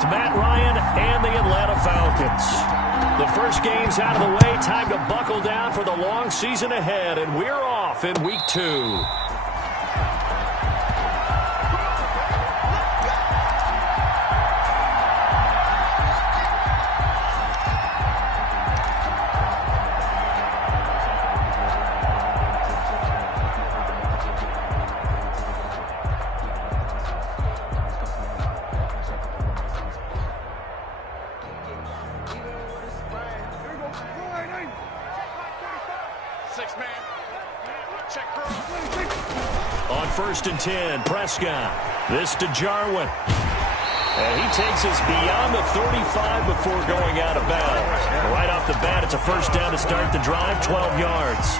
with Matt Ryan and the Atlanta Falcons. The first game's out of the way. Time to buckle down for the long season ahead, and we're off in Week 2. On 1st and 10, Prescott. This to Jarwin. And he takes us beyond the 35 before going out of bounds. Right off the bat, it's a first down to start the drive, 12 yards.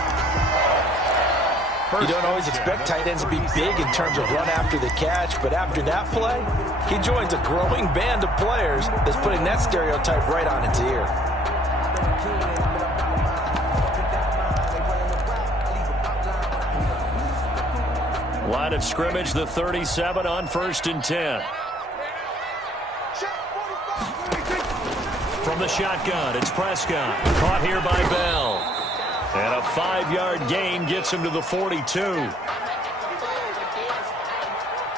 You don't always expect tight ends to be big in terms of run after the catch, but after that play, he joins a growing band of players that's putting that stereotype right on its ear. Line of scrimmage, the 37 on 1st and 10. From the shotgun, it's Prescott. Caught here by Bell. And a 5-yard gain gets him to the 42.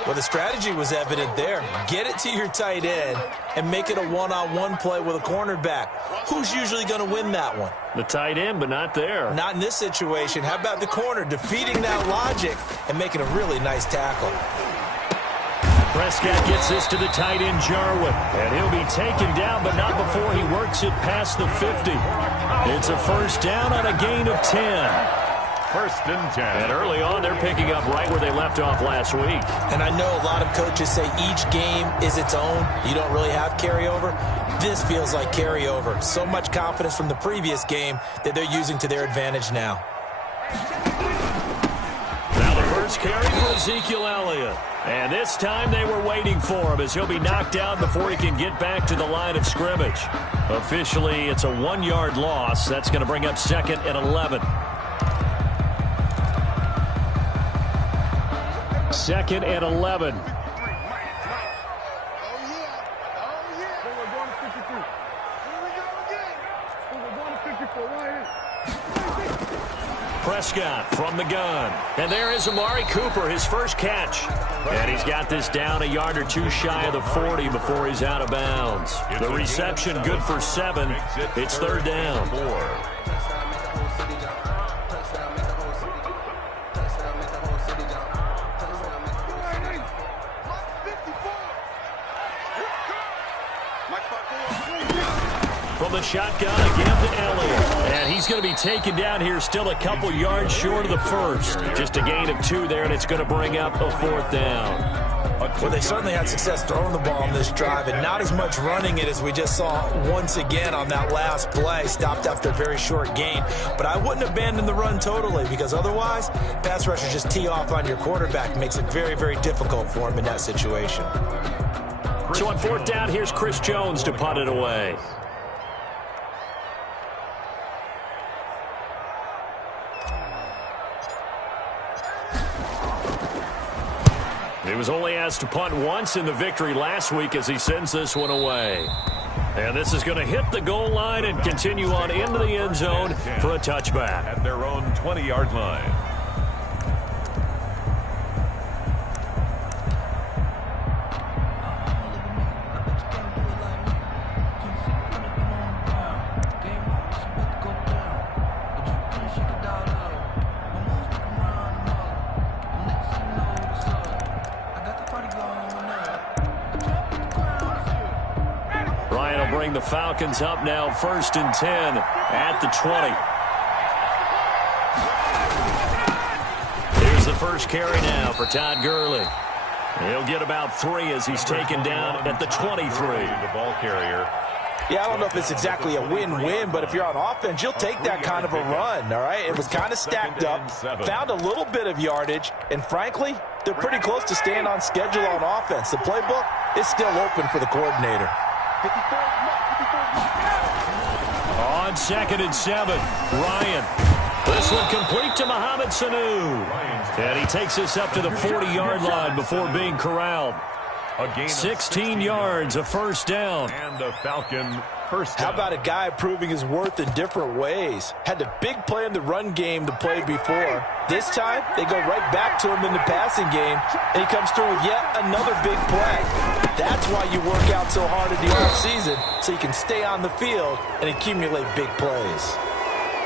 Well, the strategy was evident there. Get it to your tight end and make it a one-on-one play with a cornerback. Who's usually going to win that one? The tight end, but not there. Not in this situation. How about the corner defeating that logic and making a really nice tackle? Prescott gets this to the tight end, Jarwin. And he'll be taken down, but not before he works it past the 50. It's a first down on a gain of 10. 1st and 10. And early on, they're picking up right where they left off last week. And I know a lot of coaches say each game is its own. You don't really have carryover. This feels like carryover. So much confidence from the previous game that they're using to their advantage now. Now the first carry for Ezekiel Elliott. And this time they were waiting for him as he'll be knocked down before he can get back to the line of scrimmage. Officially, it's a 1-yard loss. That's going to bring up 2nd and 11. 2nd and 11. Prescott from the gun. And there is Amari Cooper, his first catch. And he's got this down a yard or two shy of the 40 before he's out of bounds. The reception good for 7. It's 3rd down. From the shotgun again to Elliott. And he's going to be taken down here still a couple yards short of the first. Just a gain of 2 there, and it's going to bring up a 4th down. Well, they certainly had success throwing the ball on this drive, and not as much running it as we just saw once again on that last play. Stopped after a very short gain. But I wouldn't abandon the run totally, because otherwise, pass rushers just tee off on your quarterback. Makes it very, very difficult for him in that situation. So on 4th down, here's Chris Jones to punt it away. He was only asked to punt once in the victory last week as he sends this one away. And this is going to hit the goal line and continue on into the end zone for a touchback. At their own 20-yard line. Bring the Falcons up now 1st and 10 at the 20. Here's the first carry now for Todd Gurley. He'll get about 3 as he's taken down at the 23. The ball carrier. Yeah, I don't know if it's exactly a win-win, but if you're on offense, you'll take that kind of a run, all right? It was kind of stacked up, found a little bit of yardage, and frankly, they're pretty close to staying on schedule on offense. The playbook is still open for the coordinator. On 2nd and 7, Ryan. This one complete to Mohamed Sanu. And he takes us up to the 40-yard line before being corralled. A gain of 16 yards, a first down. And a Falcon first down. How about a guy proving his worth in different ways? Had the big play in the run game to play before. This time, they go right back to him in the passing game, and he comes through with yet another big play. That's why you work out so hard in the offseason, so you can stay on the field and accumulate big plays.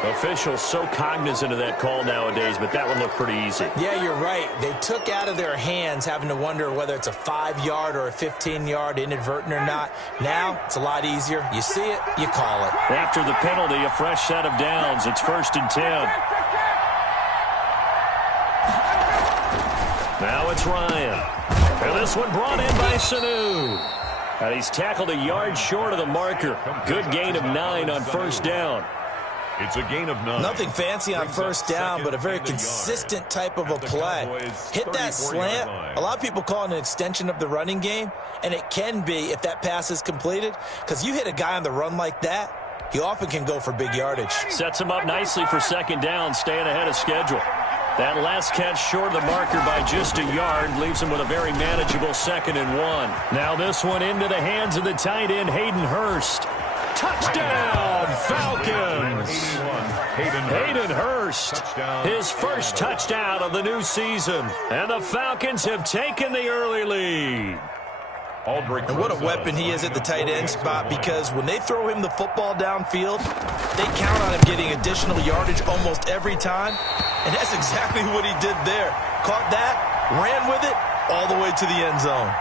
Officials so cognizant of that call nowadays, but that one looked pretty easy. Yeah, you're right. They took out of their hands having to wonder whether it's a 5-yard or a 15-yard inadvertent or not. Now, it's a lot easier. You see it, you call it. After the penalty, a fresh set of downs. It's 1st and 10. Now it's Ryan. And this one brought in by Sanu. And he's tackled a yard short of the marker. Good gain of 9 on first down. It's a gain of 9. Nothing fancy on first down, but a very consistent type of a play. Hit that slant. A lot of people call it an extension of the running game, and it can be if that pass is completed, because you hit a guy on the run like that, he often can go for big yardage. Sets him up nicely for second down, staying ahead of schedule. That last catch short of the marker by just a yard leaves him with a very manageable 2nd and 1. Now this one into the hands of the tight end, Hayden Hurst. Touchdown, Falcons! Hayden Hurst, his first touchdown of the new season. And the Falcons have taken the early lead. And what a weapon he is at the tight end spot, because when they throw him the football downfield, they count on him getting additional yardage almost every time. And that's exactly what he did there. Caught that, ran with it, all the way to the end zone.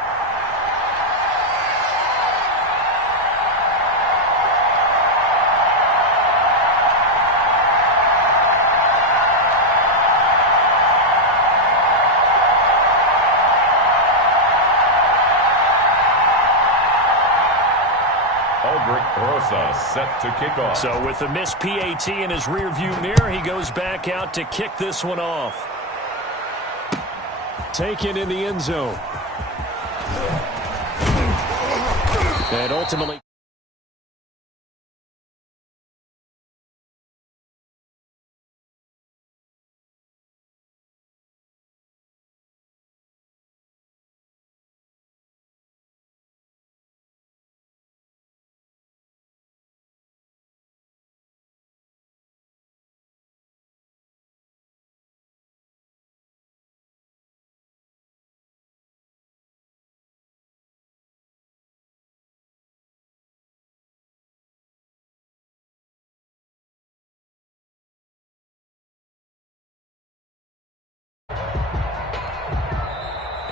Set to kick off. So with the missed PAT in his rearview mirror, he goes back out to kick this one off. Taken in the end zone. And ultimately...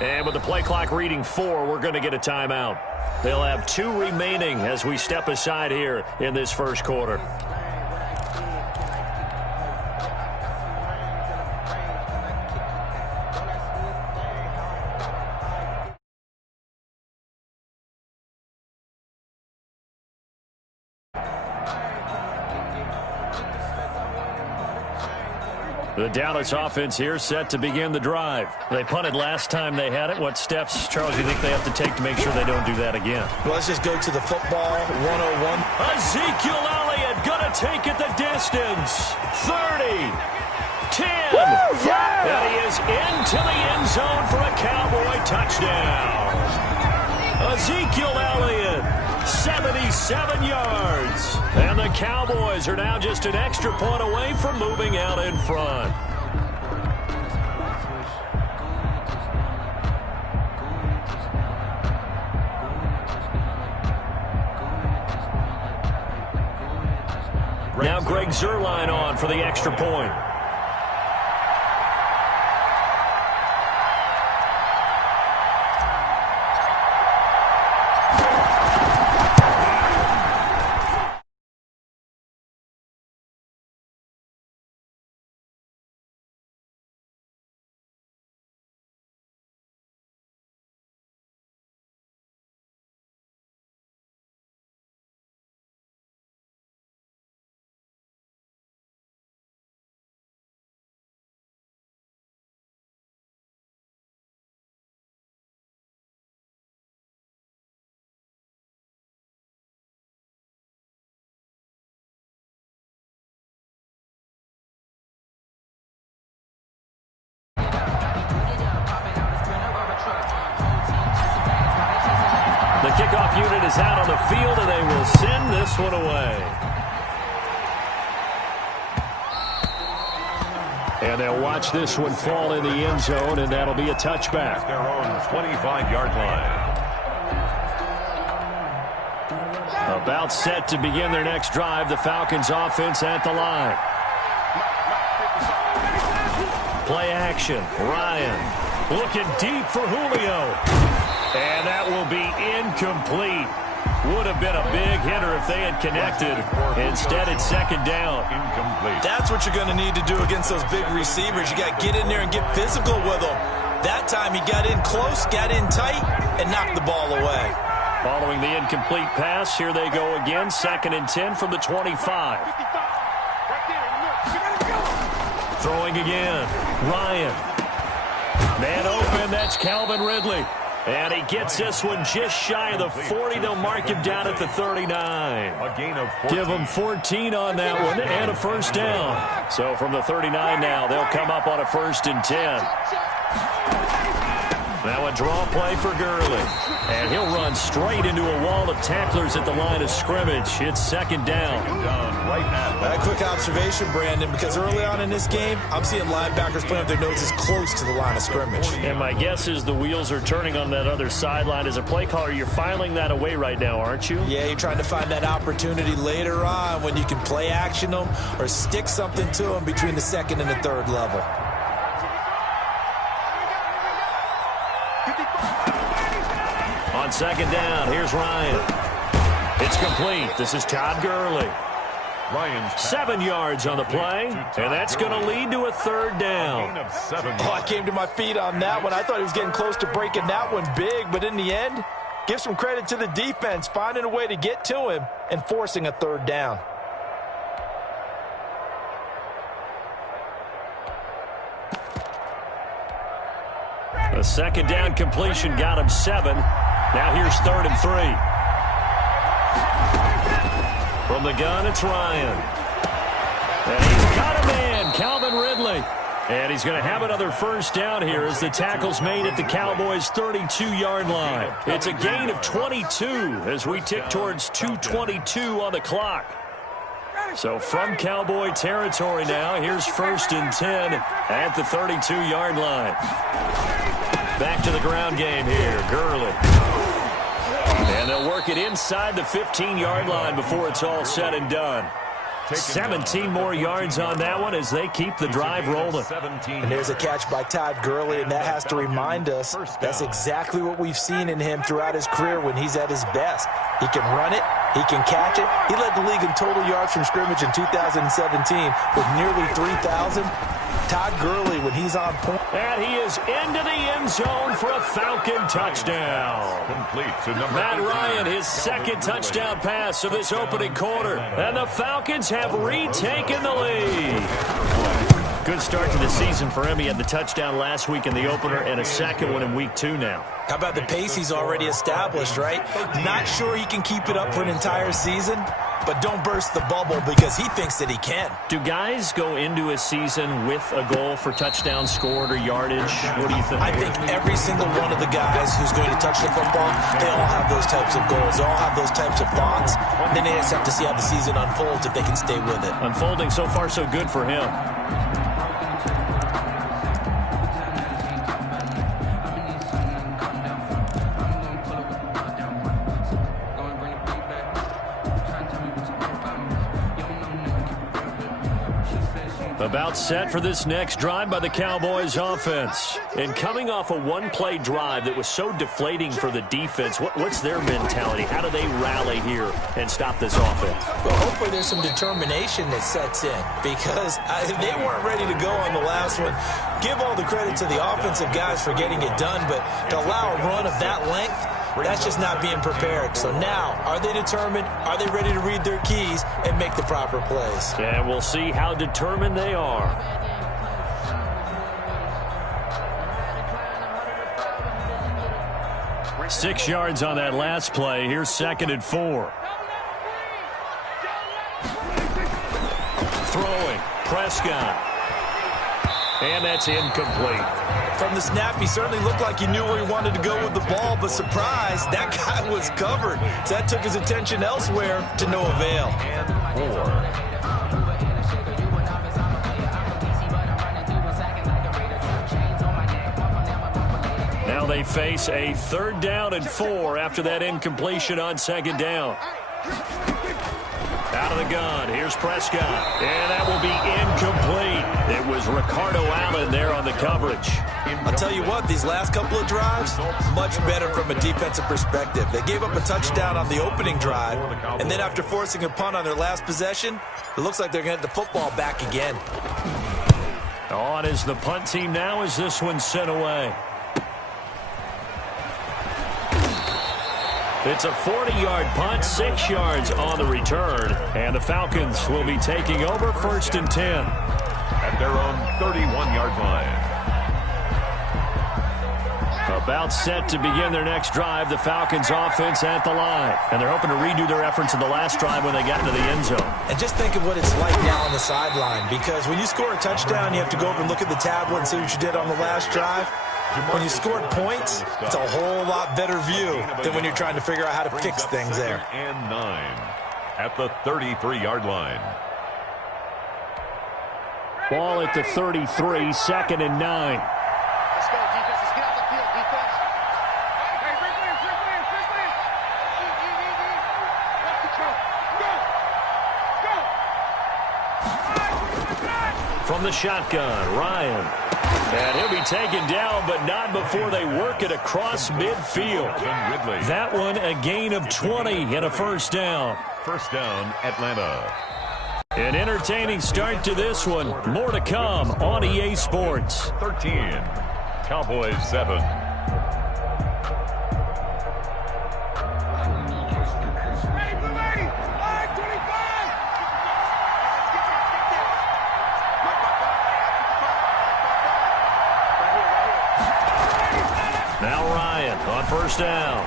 And with the play clock reading 4, we're going to get a timeout. They'll have 2 remaining as we step aside here in this first quarter. The Dallas offense here set to begin the drive. They punted last time they had it. What steps, Charles, do you think they have to take to make sure they don't do that again? Well, let's just go to the football 101. Ezekiel Elliott going to take it the distance. 30, 10. Woo, yeah! And he is into the end zone for a Cowboy touchdown. Ezekiel Elliott, 77 yards. And the Cowboys are now just an extra point away from moving out in front. Now Greg Zuerlein on for the extra point. is out on the field, and they will send this one away. And they'll watch this one fall in the end zone, and that'll be a touchback. Their own 25-yard line. About set to begin their next drive, the Falcons offense at the line. Play action. Ryan looking deep for Julio. And that will be incomplete. Would have been a big hitter if they had connected. Instead, it's second down. Incomplete. That's what you're going to need to do against those big receivers. You got to get in there and get physical with them. That time he got in close, got in tight, and knocked the ball away. Following the incomplete pass, here they go again. 2nd and 10 from the 25. Throwing again. Ryan. Man open, that's Calvin Ridley. And he gets this one just shy of the 40. They'll mark him down at the 39. A gain of 14. Give him 14 on that one and a first down. So from the 39 now, they'll come up on a 1st and 10. Now a draw play for Gurley. And he'll run straight into a wall of tacklers at the line of scrimmage. It's 2nd down. A quick observation, Brandon, because early on in this game, I'm seeing linebackers playing with their noses close to the line of scrimmage. And my guess is the wheels are turning on that other sideline. As a play caller, you're filing that away right now, aren't you? Yeah, you're trying to find that opportunity later on when you can play action them or stick something to them between the 2nd and the 3rd level. On 2nd down, here's Ryan. It's complete. This is Todd Gurley. Ryan's 7 yards on the play, and that's going to lead to a 3rd down. Oh, I came to my feet on that one. I thought he was getting close to breaking that one big, but in the end, give some credit to the defense, finding a way to get to him and forcing a 3rd down. The 2nd down completion got him 7. Now here's 3rd and 3. From the gun, it's Ryan. And he's got a man, Calvin Ridley. And he's going to have another first down here as the tackle's made at the Cowboys' 32-yard line. It's a gain of 22 as we tick towards 2:22 on the clock. So from Cowboy territory now, here's 1st and 10 at the 32-yard line. Back to the ground game here, Gurley. And they'll work it inside the 15-yard line before it's all said and done. 17 more yards on that one as they keep the drive rolling. And there's a catch by Todd Gurley, and that has to remind us that's exactly what we've seen in him throughout his career when he's at his best. He can run it. He can catch it. He led the league in total yards from scrimmage in 2017 with nearly 3,000. Todd Gurley, when he's on point. And he is into the end zone for a Falcon touchdown. Complete to number Matt 18. Ryan, his 2nd touchdown pass of this opening quarter. And the Falcons have retaken the lead. Good start to the season for him. He had the touchdown last week in the opener and a 2nd one in week 2 now. How about the pace he's already established, right? Not sure he can keep it up for an entire season, but don't burst the bubble because he thinks that he can. Do guys go into a season with a goal for touchdown scored or yardage? What do you think? I think every single one of the guys who's going to touch the football, they all have those types of goals. They all have those types of thoughts. Then they just have to see how the season unfolds if they can stay with it. Unfolding so far so good for him. About set for this next drive by the Cowboys offense. And coming off a one-play drive that was so deflating for the defense, what's their mentality? How do they rally here and stop this offense? Well, hopefully there's some determination that sets in because they weren't ready to go on the last one. Give all the credit to the offensive guys for getting it done, but to allow a run of that length, that's just not being prepared. So now, are they determined? Are they ready to read their keys and make the proper plays? And we'll see how determined they are. Six yards on that last play. Here's 2nd and 4. Throwing. Prescott. And that's incomplete. From the snap, he certainly looked like he knew where he wanted to go with the ball, but surprise, that guy was covered. So that took his attention elsewhere to no avail. And 4. Now they face a 3rd down and 4 after that incompletion on 2nd down. Out of the gun, here's Prescott. And that will be incomplete. It was Ricardo Allen there on the coverage. I'll tell you what, these last couple of drives, much better from a defensive perspective. They gave up a touchdown on the opening drive, and then after forcing a punt on their last possession, it looks like they're going to get the football back again. On is the punt team now as this one's sent away. It's a 40-yard punt, 6 yards on the return, and the Falcons will be taking over 1st and 10. At their own 31-yard line. About set to begin their next drive, the Falcons offense at the line. And they're hoping to redo their efforts in the last drive when they got into the end zone. And just think of what it's like now on the sideline, because when you score a touchdown, you have to go over and look at the tablet and see what you did on the last drive. When you scored points, it's a whole lot better view than when you're trying to figure out how to fix things there. And 9 at the 33-yard line. Ball at the 33, 2nd and 9. Let's go, defense. Let's get out the field, defense. From the shotgun, Ryan. And he'll be taken down, but not before they work it across midfield. That one a gain of 20 and a 1st down. 1st down, Atlanta. An entertaining start to this one. More to come on EA Sports. 13. Cowboys 7. Now Ryan on 1st down.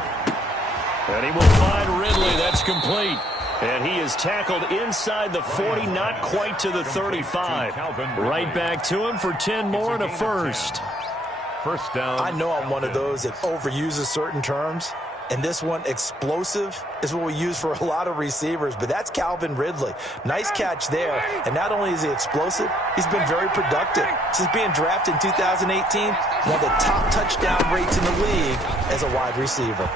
And he will find Ridley. That's complete. And he is tackled inside the 40, not quite to the 35. Right back to him for 10 more and a 1st. 1st down. I know I'm one of those that overuses certain terms. And this one, explosive, is what we use for a lot of receivers. But that's Calvin Ridley. Nice catch there. And not only is he explosive, he's been very productive. Since being drafted in 2018, one of the top touchdown rates in the league as a wide receiver.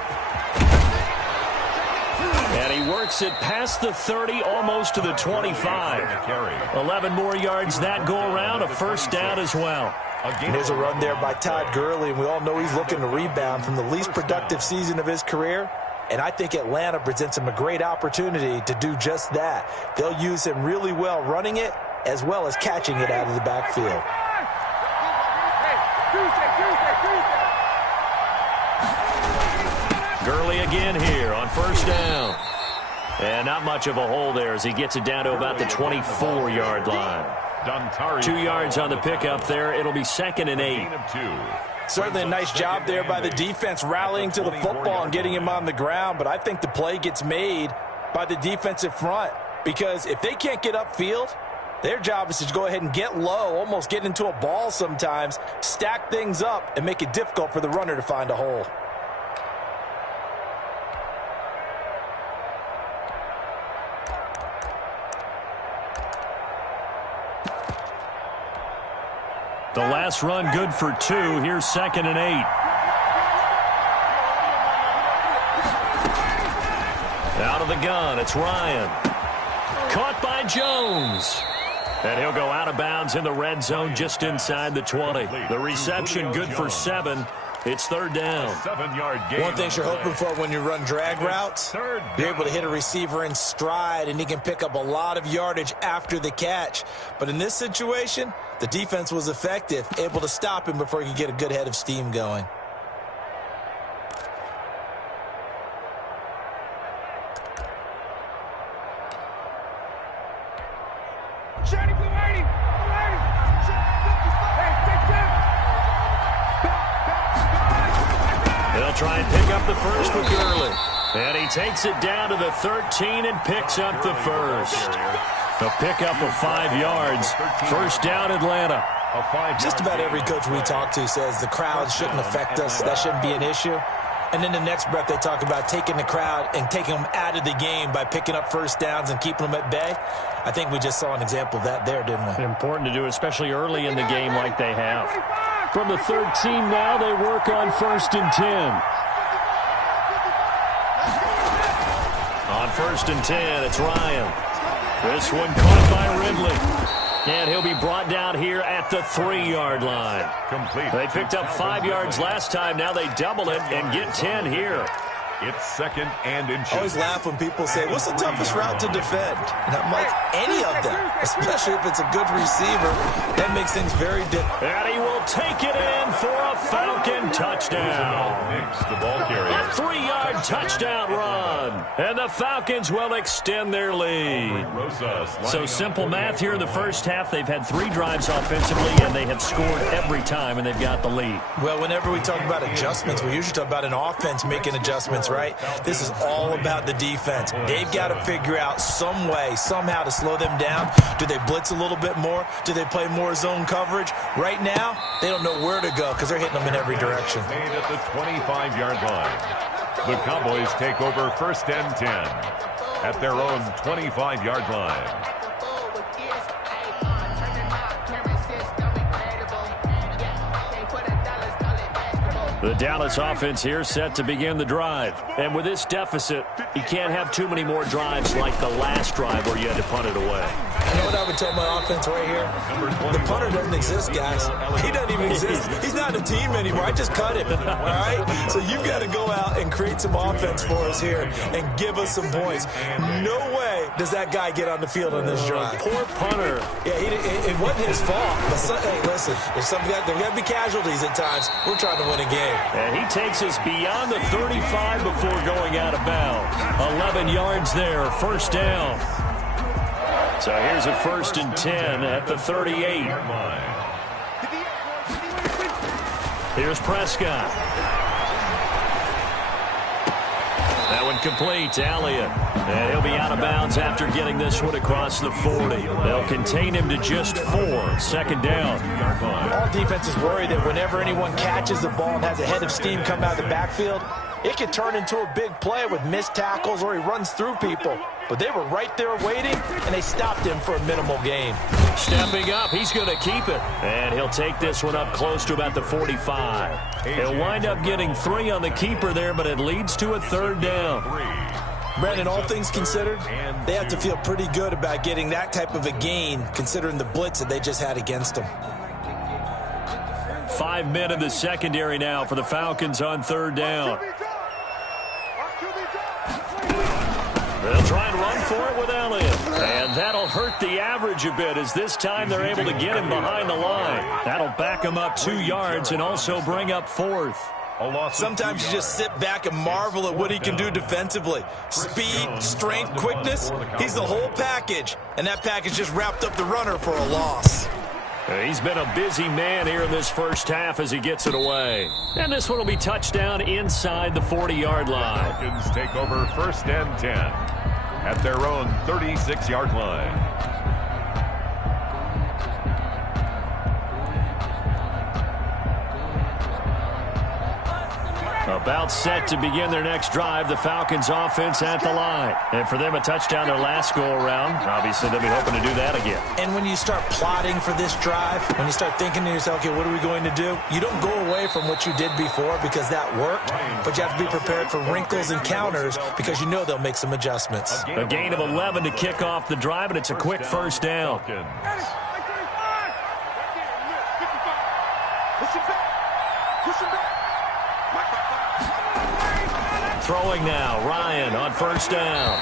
And he works it past the 30, almost to the 25. 11 more yards that go around, a 1st down as well. And there's a run there by Todd Gurley, and we all know he's looking to rebound from the least productive season of his career. And I think Atlanta presents him a great opportunity to do just that. They'll use him really well running it as well as catching it out of the backfield. Gurley again here on 1st down. And not much of a hole there as he gets it down to about the 24-yard line. 2 yards on the pickup there. It'll be 2nd and 8. Certainly a nice job there by the defense rallying to the football and getting him on the ground. But I think the play gets made by the defensive front, because if they can't get upfield, their job is to go ahead and get low, almost get into a ball sometimes, stack things up, and make it difficult for the runner to find a hole. The last run good for 2. Here's 2nd and 8. Out of the gun, it's Ryan. Caught by Jones. And he'll go out of bounds in the red zone just inside the 20. The reception good for 7. It's 3rd down. 7-yard gain. One thing you're hoping for when you run drag routes, you're able to hit a receiver in stride, and he can pick up a lot of yardage after the catch. But in this situation, the defense was effective, able to stop him before he could get a good head of steam going. They'll try and pick up the 1st with Gurley. And he takes it down to the 13 and picks up the 1st. A pickup of 5 yards. 1st down, Atlanta. Just about every coach we talk to says the crowd shouldn't affect us. That shouldn't be an issue. And then the next breath they talk about taking the crowd and taking them out of the game by picking up first downs and keeping them at bay. I think we just saw an example of that there, didn't we? Important to do, especially early in the game like they have. From the third team now, they work on 1st and 10. On 1st and 10, it's Ryan. This one caught by Ridley. And he'll be brought down here at the 3-yard line. Complete. They picked up 5 yards last time. Now they double it and get 10 here. It's 2nd and inches. I always laugh when people say, what's the toughest route to defend? And I'm like, any of them, especially if it's a good receiver. That makes things very different. And he will take it in for a Falcon touchdown. The ball carrier. A 3-yard touchdown run. And the Falcons will extend their lead. So simple math here in the first half. They've had 3 drives offensively, and they have scored every time, and they've got the lead. Well, whenever we talk about adjustments, we usually talk about an offense making adjustments, right? This is all about the defense. They've got to figure out some way, somehow to slow them down. Do they blitz a little bit more? Do they play more zone coverage? Right now, they don't know where to go because they're hitting them in every direction. Made at the 25-yard line. The Cowboys take over 1st and 10 at their own 25-yard line. The Dallas offense here set to begin the drive. And with this deficit, you can't have too many more drives like the last drive where you had to punt it away. You know what I would tell my offense right here? The punter doesn't exist, guys. He doesn't even exist. He's not a team anymore. I just cut him, all right? So you've got to go out and create some offense for us here and give us some points. No way does that guy get on the field on this drive. Poor punter. Yeah, it wasn't his fault. But hey, listen, there's there got to be casualties at times. We're trying to win a game. And he takes us beyond the 35 before going out of bounds. 11 yards there, 1st down. So here's a 1st and 10 at the 38. Here's Prescott. That one complete to Elliott. And he'll be out of bounds after getting this one across the 40. They'll contain him to just 4. 2nd down. All defenses worry that whenever anyone catches the ball and has a head of steam come out of the backfield, it can turn into a big play with missed tackles or he runs through people. But they were right there waiting, and they stopped him for a minimal gain. Stepping up, he's going to keep it. And he'll take this one up close to about the 45. He'll wind up getting 3 on the keeper there, but it leads to a 3rd down. Brandon, all things considered, they have to feel pretty good about getting that type of a gain, considering the blitz that they just had against them. 5 men in the secondary now for the Falcons on 3rd down. They'll try and run for it with Elliott. And that'll hurt the average a bit as this time they're able to get him behind the line. That'll back him up 2 yards and also bring up 4th. Sometimes you just sit back and marvel at what he can do defensively. Speed, strength, quickness, he's the whole package. And that package just wrapped up the runner for a loss. He's been a busy man here in this first half as he gets it away. And this one will be touchdown inside the 40-yard line. Falcons take over 1st and 10 at their own 36-yard line. About set to begin their next drive, the Falcons offense at the line. And for them, a touchdown their last go-around. Obviously, they'll be hoping to do that again. And when you start plotting for this drive, when you start thinking to yourself, okay, what are we going to do? You don't go away from what you did before because that worked, but you have to be prepared for wrinkles and counters because you know they'll make some adjustments. A gain of 11 to kick off the drive, and it's a quick 1st down. Throwing now, Ryan on 1st down.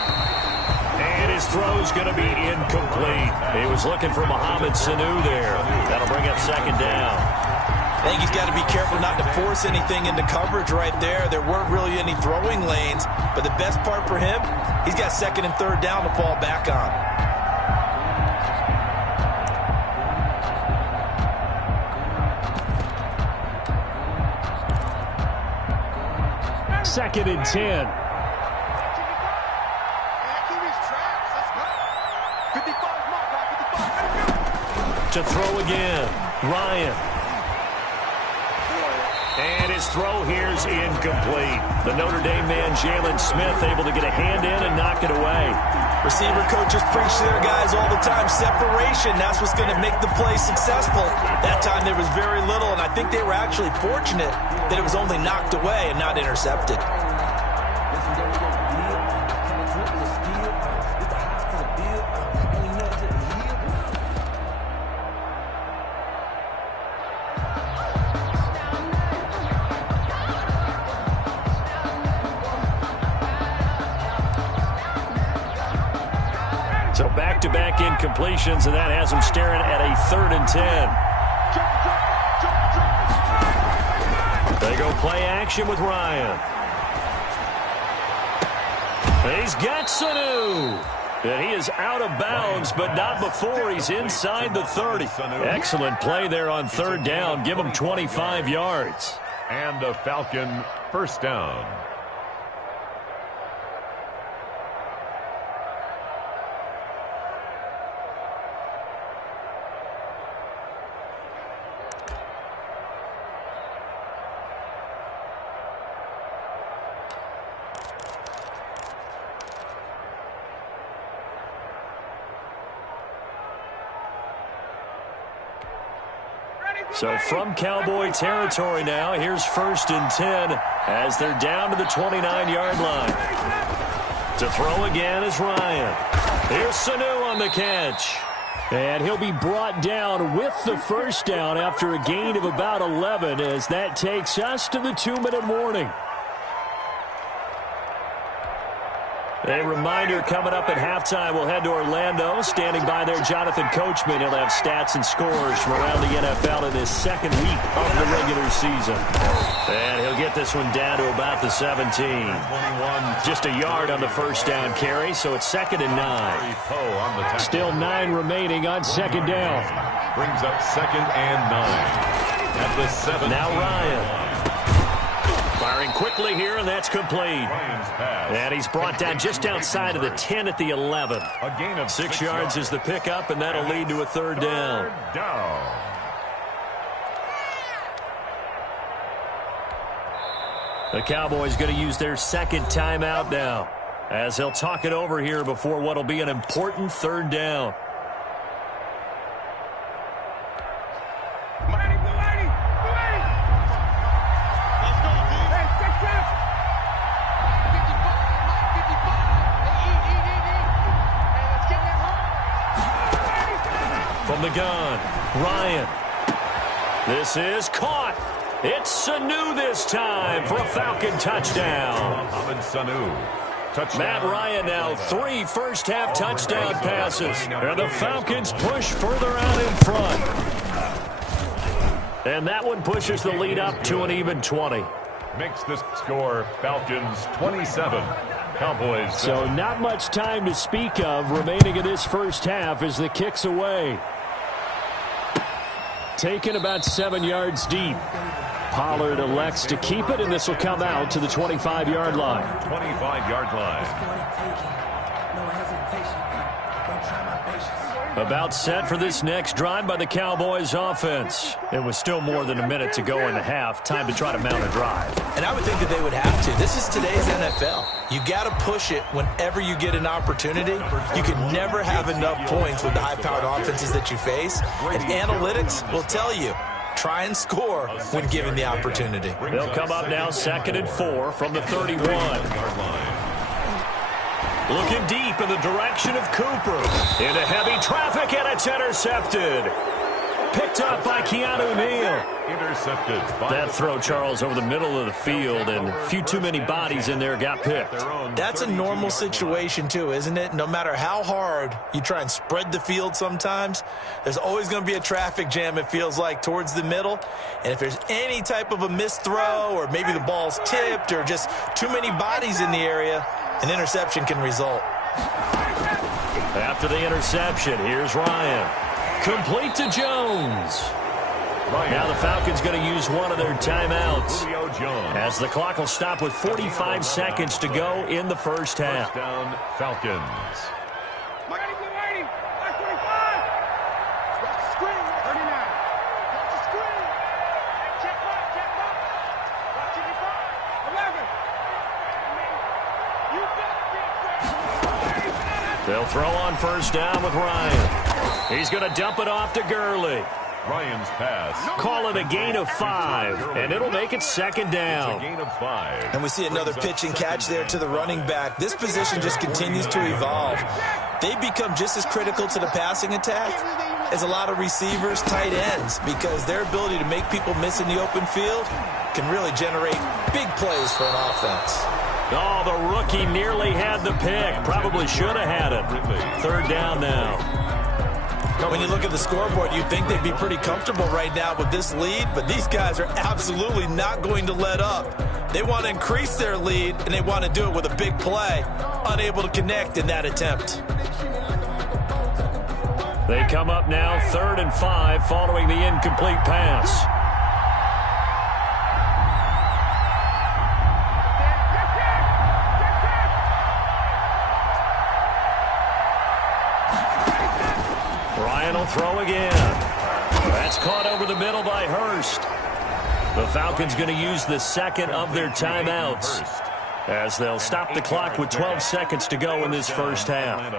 And his throw's going to be incomplete. He was looking for Mohamed Sanu there. That'll bring up 2nd down. I think he's got to be careful not to force anything into coverage right there. There weren't really any throwing lanes, but the best part for him, he's got 2nd and 3rd down to fall back on. 2nd and 10. To throw again. Ryan. And his throw here's incomplete. The Notre Dame man, Jalen Smith, able to get a hand in and knock it away. Receiver coaches preach to their guys all the time. Separation, that's what's going to make the play successful. That time there was very little, and I think they were actually fortunate that it was only knocked away and not intercepted. So back-to-back incompletions, and that has him staring at a 3rd and 10. They go play action with Ryan. He's got Sanu. And he is out of bounds, but not before he's inside the 30. Excellent play there on 3rd down. Give him 25 yards. And a Falcon first down. So from Cowboy territory now, here's 1st and 10 as they're down to the 29-yard line. To throw again is Ryan. Here's Sanu on the catch. And he'll be brought down with the first down after a gain of about 11 as that takes us to the 2-minute warning. A reminder coming up at halftime, we'll head to Orlando. Standing by there, Jonathan Coachman. He'll have stats and scores from around the NFL in his 2nd week of the regular season. And he'll get this one down to about the 17. Just a yard on the first down carry, so it's 2nd and 9. Still 9 remaining on 2nd down. Brings up 2nd and 9. At the 7. Now Ryan. Firing quickly here, and that's complete. And he's brought down just outside of the 10 at the 11. A gain of 6 yards is the pickup, and that'll lead to a 3rd down. The Cowboys going to use their 2nd timeout now, as they'll talk it over here before what will be an important 3rd down. From the gun, Ryan. This is caught. It's Sanu this time for a Falcon touchdown. Matt Ryan now 3 first-half touchdown passes. And the Falcons push further out in front. And that one pushes the lead up to an even 20. Makes the score Falcons 27. Cowboys. So not much time to speak of remaining in this first half as the kick's away. Taken about 7 yards deep. Pollard elects to keep it, and this will come out to the 25-yard line. 25-yard line. About set for this next drive by the Cowboys offense. It was still more than a minute to go in the half. Time to try to mount a drive. And I would think that they would have to. This is today's NFL. You got to push it whenever you get an opportunity. You can never have enough points with the high-powered offenses that you face. And analytics will tell you, try and score when given the opportunity. They'll come up now 2nd and 4 from the 31. Looking deep in the direction of Cooper. Into heavy traffic, and it's intercepted. Picked up by Keanu Neal. Intercepted. That throw, Charles, over the middle of the field, and a few too many bodies in there got picked. That's a normal situation, too, isn't it? No matter how hard you try and spread the field sometimes, there's always going to be a traffic jam, it feels like, towards the middle. And if there's any type of a missed throw, or maybe the ball's tipped, or just too many bodies in the area, an interception can result. After the interception, here's Ryan. Complete to Jones. Now the Falcons going to use one of their timeouts as the clock will stop with 45 seconds to go in the first half. First down, Falcons. They'll throw on first down with Ryan. He's going to dump it off to Gurley. Ryan's pass. Call it a gain of 5, and it'll make it second down. It's a gain of 5. And we see another pitch and catch there to the running back. This position just continues to evolve. They become just as critical to the passing attack as a lot of receivers, tight ends, because their ability to make people miss in the open field can really generate big plays for an offense. Oh, the rookie nearly had the pick. Probably should have had it. Third down now. When you look at the scoreboard, you'd think they'd be pretty comfortable right now with this lead, but these guys are absolutely not going to let up. They want to increase their lead, and they want to do it with a big play. Unable to connect in that attempt. They come up now 3rd and 5 following the incomplete pass. Ryan will throw again. That's caught over the middle by Hurst. The Falcons going to use the second of their timeouts as they'll stop the clock with 12 seconds to go in this first half.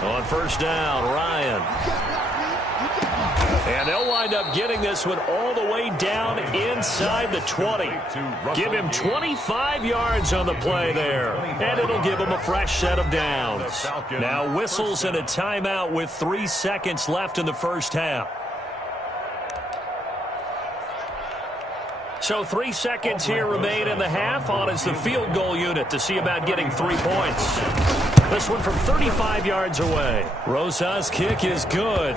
On first down, Ryan. And they'll wind up getting this one all the way down inside the 20. Give him 25 yards on the play there. And it'll give him a fresh set of downs. Now whistles and a timeout with 3 seconds left in the first half. So 3 seconds here remain in the half. On is the field goal unit to see about getting 3 points. This one from 35 yards away. Rosa's kick is good.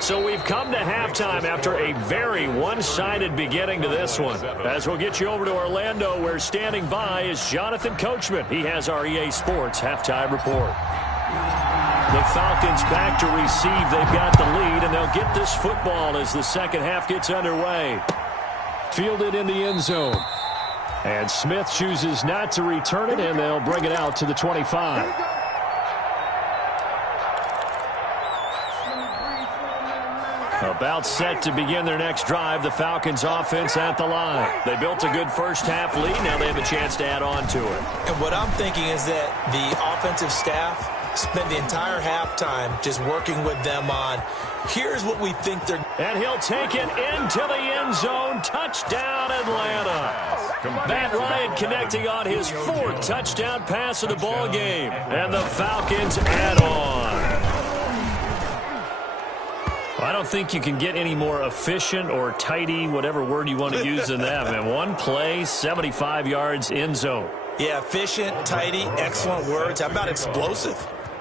So we've come to halftime after a very one-sided beginning to this one. As we'll get you over to Orlando, where standing by is Jonathan Coachman. He has our EA Sports halftime report. The Falcons back to receive. They've got the lead, and they'll get this football as the second half gets underway. Fielded in the end zone. And Smith chooses not to return it, and they'll bring it out to the 25. About set to begin their next drive, the Falcons offense at the line. They built a good first half lead. Now they have a chance to add on to it. And what I'm thinking is that the offensive staff spent the entire halftime just working with them on, here's what we think they're... And he'll take it into the end zone. Touchdown, Atlanta. Matt Ryan connecting on his 4th touchdown pass of the ball game. And the Falcons add on. I don't think you can get any more efficient or tidy, whatever word you want to use in that, man. One play, 75 yards, end zone. Yeah, efficient, tidy, excellent words. How about explosive?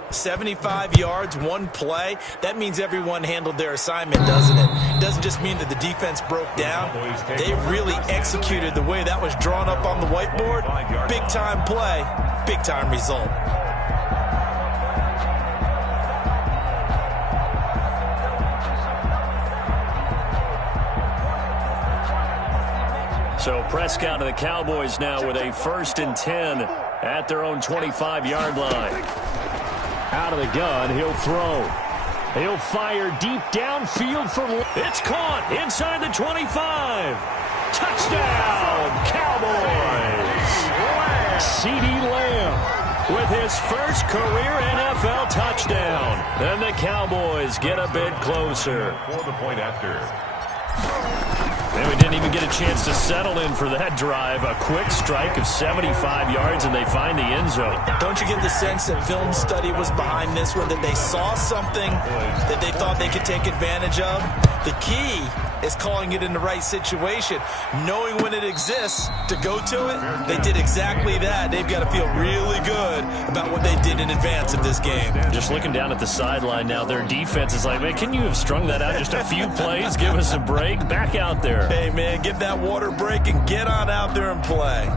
75 yards, one play. That means everyone handled their assignment, doesn't it? It doesn't just mean that the defense broke down. They really executed the way that was drawn up on the whiteboard. Big-time play, big-time result. So Prescott and the Cowboys now with a 1st and 10 at their own 25-yard line. Out of the gun, he'll throw. He'll fire deep downfield for... It's caught inside the 25. Touchdown, Cowboys. CeeDee Lamb with his first career NFL touchdown. And the Cowboys get a bit closer. For the point after. And we didn't even get a chance to settle in for that drive. A quick strike of 75 yards, and they find the end zone. Don't you get the sense that film study was behind this one, that they saw something that they thought they could take advantage of? The key is calling it in the right situation, knowing when it exists to go to it. They did exactly that. They've got to feel really good about what they did in advance of this game. Just looking down at the sideline now, their defense is like, man, can you have strung that out just a few plays? Give us a break. Back out there. Hey, man, get that water break and get on out there and play.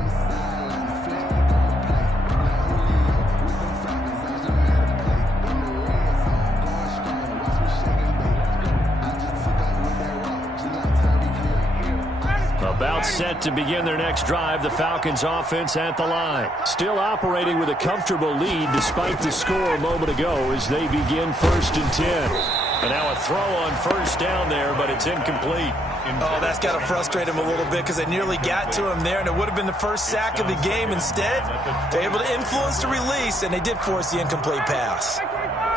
About set to begin their next drive, the Falcons offense at the line. Still operating with a comfortable lead despite the score a moment ago as they begin 1st and 10. And now a throw on first down there, but it's incomplete. Oh, that's got to frustrate him a little bit because they nearly got to him there, and it would have been the first sack of the game. Instead, they're able to influence the release, and they did force the incomplete pass.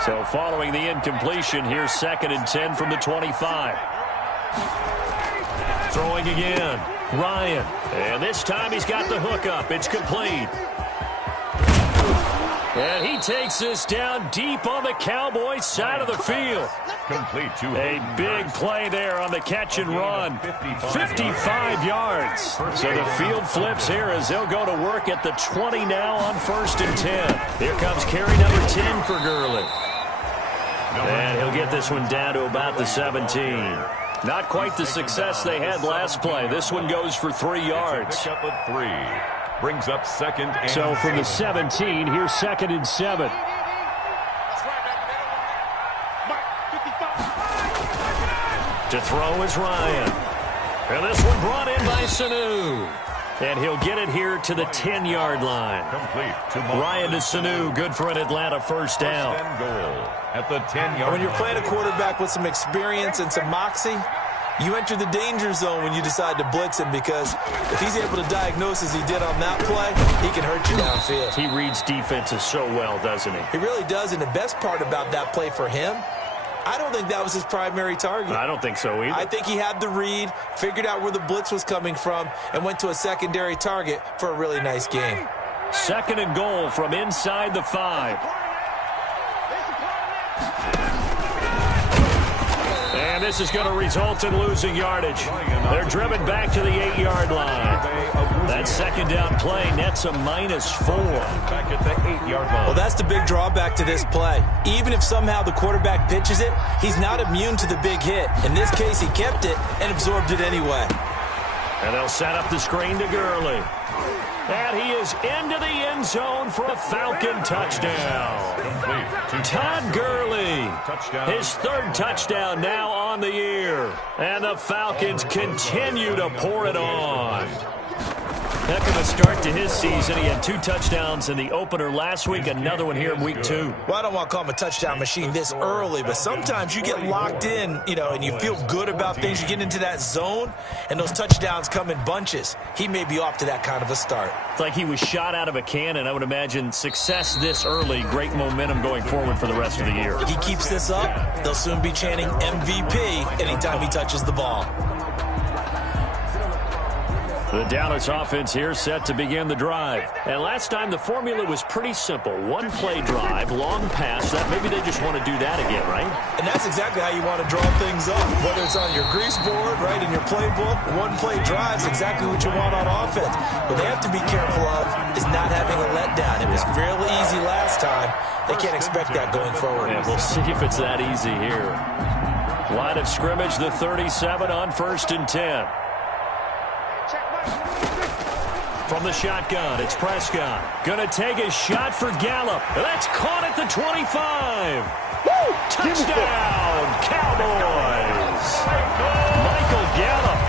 So following the incompletion, here's 2nd and 10 from the 25. Throwing again, Ryan. And this time he's got the hook up. It's complete. And he takes this down deep on the Cowboys' side of the field. Complete to a big play there on the catch and run. 55 yards. So the field flips here as they'll go to work at the 20 now on 1st and 10. Here comes carry number 10 for Gurley. And he'll get this one down to about the 17. Not quite the success they had last play. This one goes for 3 yards. Pick up a 3. Brings up 2nd and so from the 17, here's 2nd and 7. To throw is Ryan. And this one brought in by Sanu. And he'll get it here to the 10-yard line. Complete to Ryan to Sanu, good for an Atlanta first down. Goal at the 10-yard. When you're playing a quarterback with some experience and some moxie, you enter the danger zone when you decide to blitz him, because if he's able to diagnose as he did on that play, he can hurt you downfield. He reads defenses so well, doesn't he? He really does, and the best part about that play for him, I don't think that was his primary target. I don't think so either. I think he had the read, figured out where the blitz was coming from, and went to a secondary target for a really nice game. 2nd and goal from inside the 5. And this is going to result in losing yardage. They're driven back to the 8-yard line. That 2nd down play nets a -4. Back at the 8-yard line. Well, that's the big drawback to this play. Even if somehow the quarterback pitches it, he's not immune to the big hit. In this case, he kept it and absorbed it anyway. And they'll set up the screen to Gurley. And he is into the end zone for a Falcon touchdown. Todd Gurley, his 3rd touchdown now on the year. And the Falcons continue to pour it on. Heck of a start to his season. He had 2 touchdowns in the opener last week, another one here in week 2. Well, I don't want to call him a touchdown machine this early, but sometimes you get locked in, and you feel good about things. You get into that zone, and those touchdowns come in bunches. He may be off to that kind of a start. It's like he was shot out of a cannon. I would imagine success this early, great momentum going forward for the rest of the year. He keeps this up, they'll soon be chanting MVP anytime he touches the ball. The Dallas offense here set to begin the drive. And last time the formula was pretty simple. 1-play drive, long pass. That maybe they just want to do that again, right? And that's exactly how you want to draw things up. Whether it's on your grease board, right, in your playbook, 1-play drive is exactly what you want on offense. What they have to be careful of is not having a letdown. It was fairly easy last time. They can't expect that going forward. Yeah, we'll see if it's that easy here. Line of scrimmage, the 37 on 1st and 10. From the shotgun, it's Prescott. Gonna take a shot for Gallup. That's caught at the 25. Woo! Touchdown, Cowboys! Michael Gallup,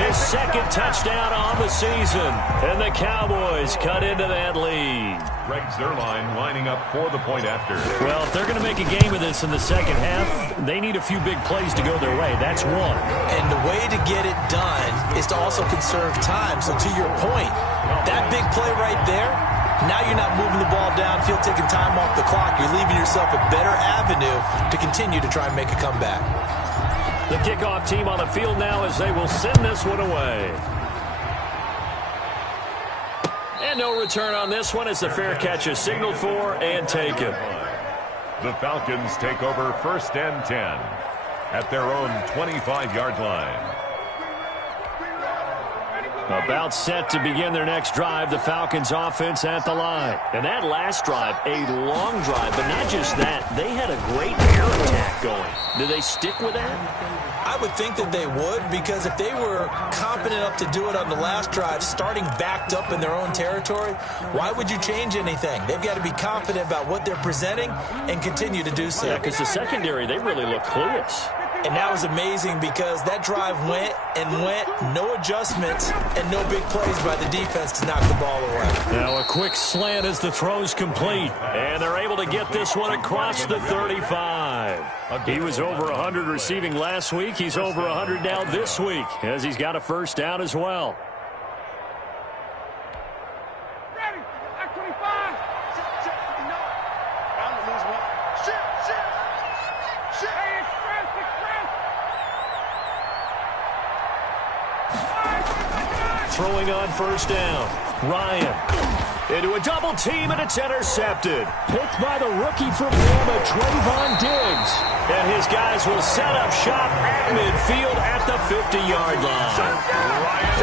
his 2nd touchdown on the season. And the Cowboys cut into that lead. Greg Zuerlein lining up for the point after. Well, if they're going to make a game of this in the 2nd half, they need a few big plays to go their way. That's one. And the way to get it done is to also conserve time. So to your point, that big play right there, now you're not moving the ball downfield, taking time off the clock. You're leaving yourself a better avenue to continue to try and make a comeback. The kickoff team on the field now as they will send this one away. And no return on this one as the fair catch is signaled for and taken. The Falcons take over 1st and 10 at their own 25-yard line. About set to begin their next drive, the Falcons offense at the line. And that last drive, a long drive, but not just that. They had a great air attack going. Do they stick with that? I would think that they would, because if they were confident enough to do it on the last drive, starting backed up in their own territory, why would you change anything? They've got to be confident about what they're presenting and continue to do so. Yeah, because the secondary, they really look clueless. And that was amazing because that drive went and went, no adjustments, and no big plays by the defense to knock the ball away. Now a quick slant as the throw's complete. And they're able to get this one across the 35. He was over 100 receiving last week. He's over 100 now this week as he's got a first down as well. Throwing on first down. Ryan into a double team, and it's intercepted. Picked by the rookie from Bama, Trayvon Diggs. And his guys will set up shop at midfield at the 50-yard line.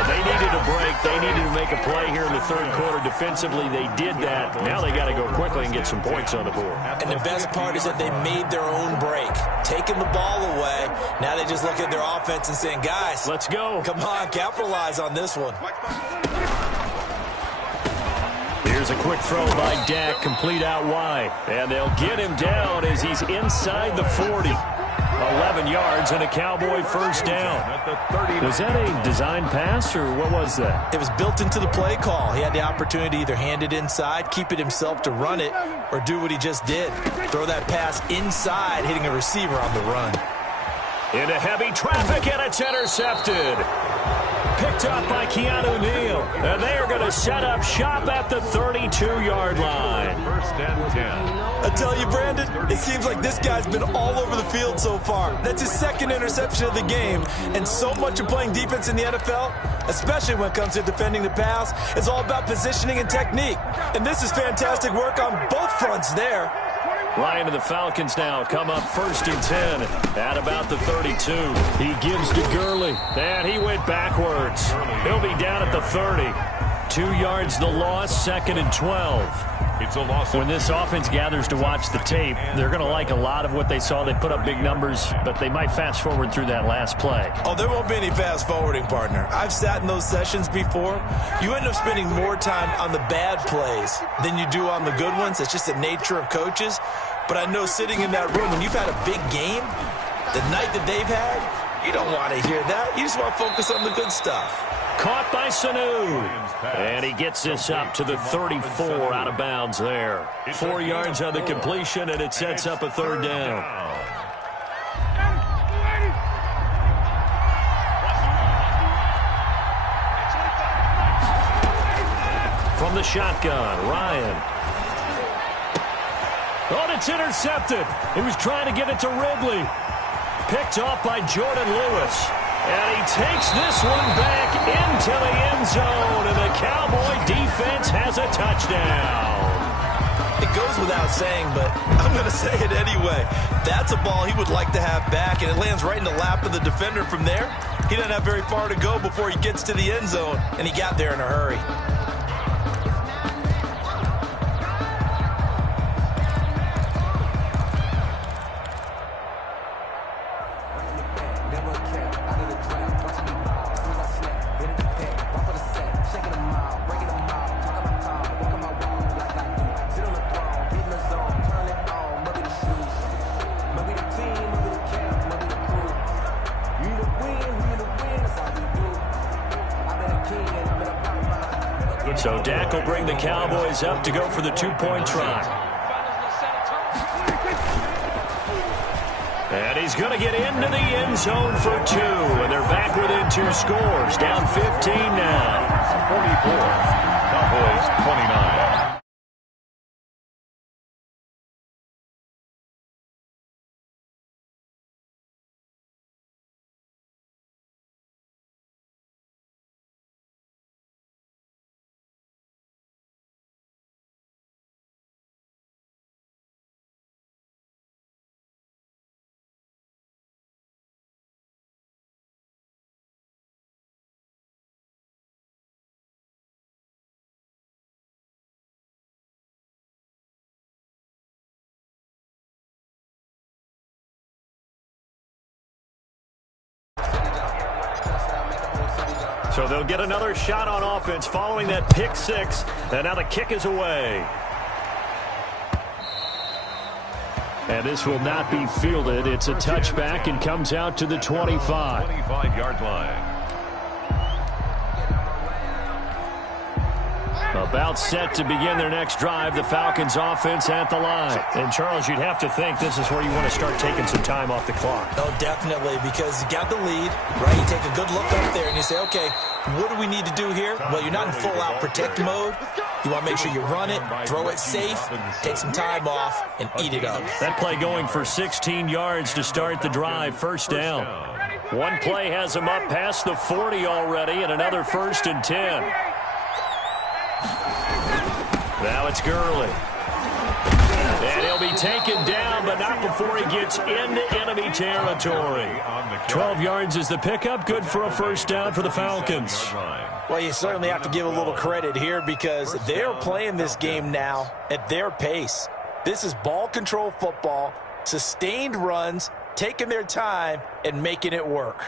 They needed a break. They needed to make a play here in the third quarter. Defensively, they did that. Now they got to go quickly and get some points on the board. And the best part is that they made their own break. Taking the ball away. Now they just look at their offense and saying, guys, let's go. Come on, capitalize on this one. Here's a quick throw by Dak, complete out wide. And they'll get him down as he's inside the 40. 11 yards and a Cowboy first down. Was that a design pass, or what was that? It was built into the play call. He had the opportunity to either hand it inside, keep it himself to run it, or do what he just did. Throw that pass inside, hitting a receiver on the run. Into heavy traffic, and it's intercepted. Picked up by Keanu Neal. And they are going to set up shop at the 32-yard line. First and 10. I tell you, Brandon, it seems like this guy's been all over the field so far. That's his second interception of the game. And so much of playing defense in the NFL, especially when it comes to defending the pass, is all about positioning and technique. And this is fantastic work on both fronts there. Ryan and the Falcons now come up first and 10 at about the 32. He gives to Gurley, and he went backwards. He'll be down at the 30. 2 yards the loss, second and 12. It's a loss. When this offense gathers to watch the tape, they're going to like a lot of what they saw. They put up big numbers, but they might fast forward through that last play. Oh, there won't be any fast forwarding, partner. I've sat in those sessions before. You end up spending more time on the bad plays than you do on the good ones. It's just the nature of coaches. But I know sitting in that room, when you've had a big game, the night that they've had, you don't want to hear that. You just want to focus on the good stuff. Caught by Sanu. And he gets this up to the 34 out of bounds there. 4 yards on the completion, and it sets up a third down. From the shotgun, Ryan. Oh, and it's intercepted. He was trying to get it to Ridley. Picked off by Jordan Lewis. And he takes this one back into the end zone. And the Cowboy defense has a touchdown. It goes without saying, but I'm going to say it anyway. That's a ball he would like to have back, and it lands right in the lap of the defender from there. He doesn't have very far to go before he gets to the end zone, and he got there in a hurry. So Dak will bring the Cowboys up to go for the two-point try. And he's going to get into the end zone for 2. And they're back within 2 scores. Down 15 now. 44. Cowboys 29. So they'll get another shot on offense following that pick 6. And now the kick is away. And this will not be fielded. It's a touchback and comes out to the 25. 25-yard line. About set to begin their next drive, the Falcons offense at the line. And, Charles, you'd have to think this is where you want to start taking some time off the clock. Oh, definitely, because you got the lead, right? You take a good look up there and you say, okay, what do we need to do here? Well, you're not in full-out protect mode. You want to make sure you run it, throw it safe, take some time off, and eat it up. That play going for 16 yards to start the drive, first down. One play has him up past the 40 already, and another 1st and 10. Now it's Gurley. And he'll be taken down, but not before he gets into enemy territory. 12 yards is the pickup. Good for a first down for the Falcons. Well, you certainly have to give a little credit here because they're playing this game now at their pace. This is ball control football, sustained runs, taking their time, and making it work.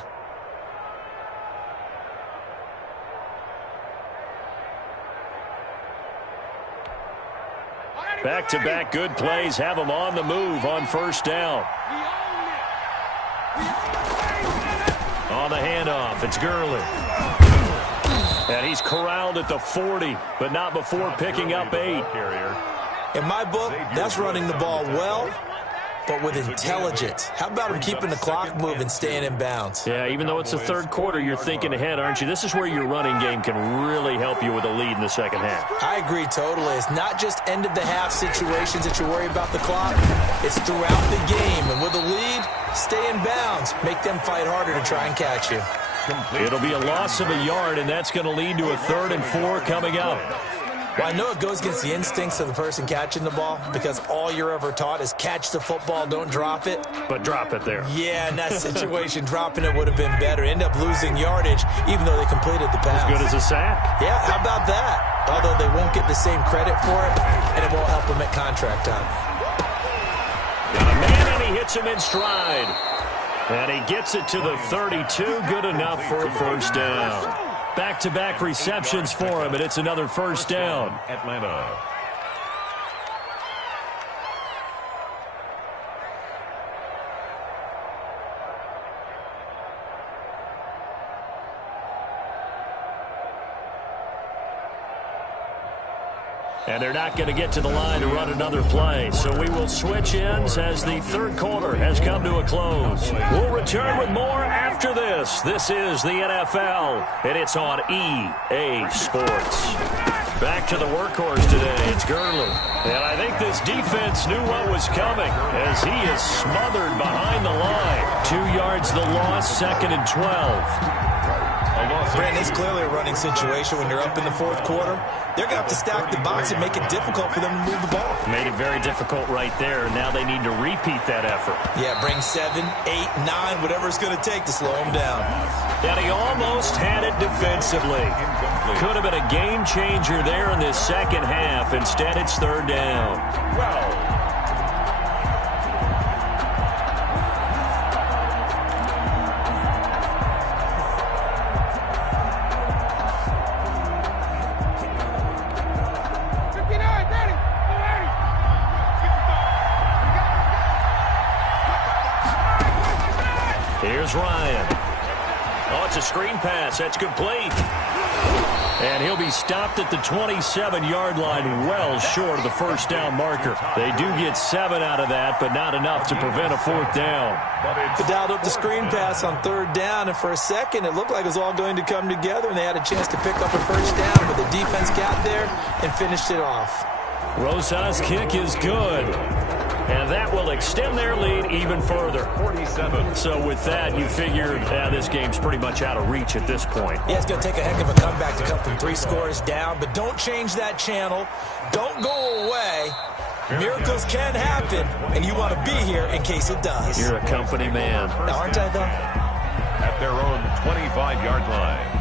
Back-to-back good plays have them on the move on first down. On the handoff, it's Gurley. And he's corralled at the 40, but not before picking up 8. In my book, that's running the ball well, but with intelligence. How about him keeping the clock moving, staying in bounds? Yeah, even though it's the third quarter, you're thinking ahead, aren't you? This is where your running game can really help you with a lead in the second half. I agree totally. It's not just end-of-the-half situations that you worry about the clock. It's throughout the game. And with a lead, stay in bounds. Make them fight harder to try and catch you. It'll be a loss of a yard, and that's going to lead to a 3rd and 4 coming up. Well, I know it goes against the instincts of the person catching the ball because all you're ever taught is catch the football, don't drop it. But drop it there. Yeah, in that situation, dropping it would have been better. End up losing yardage, even though they completed the pass. As good as a sack. Yeah, how about that? Although they won't get the same credit for it, and it won't help them at contract time. Got a man, and he hits him in stride. And he gets it to the 32. Good enough for a first down. Back-to-back receptions for him, and it's another first down. Atlanta. And they're not going to get to the line to run another play. So we will switch ends as the third quarter has come to a close. We'll return with more after this. This is the NFL, and it's on EA Sports. Back to the workhorse today. It's Gurley. And I think this defense knew what was coming as he is smothered behind the line. 2 yards the loss, 2nd and 12. Brandon, it's clearly a running situation when you're up in the fourth quarter. They're going to have to stack the box and make it difficult for them to move the ball. Made it very difficult right there. Now they need to repeat that effort. Yeah, bring 7, 8, 9, whatever it's going to take to slow him down. And he almost had it defensively. Could have been a game changer there in this second half. Instead, it's 3rd down. Well. Here's Ryan. Oh, it's a screen pass. That's complete. And he'll be stopped at the 27-yard line, well short of the first down marker. They do get 7 out of that, but not enough to prevent a 4th down. They dialed up the screen pass on 3rd down, and for a second it looked like it was all going to come together, and they had a chance to pick up a first down, but the defense got there and finished it off. Rosas' kick is good. And that will extend their lead even further. 47. So with that, you figure this game's pretty much out of reach at this point. Yeah, it's going to take a heck of a comeback to come from 3 scores down, but don't change that channel. Don't go away. Miracles can happen, and you want to be here in case it does. You're a company man. Aren't I, though? At their own 25-yard line.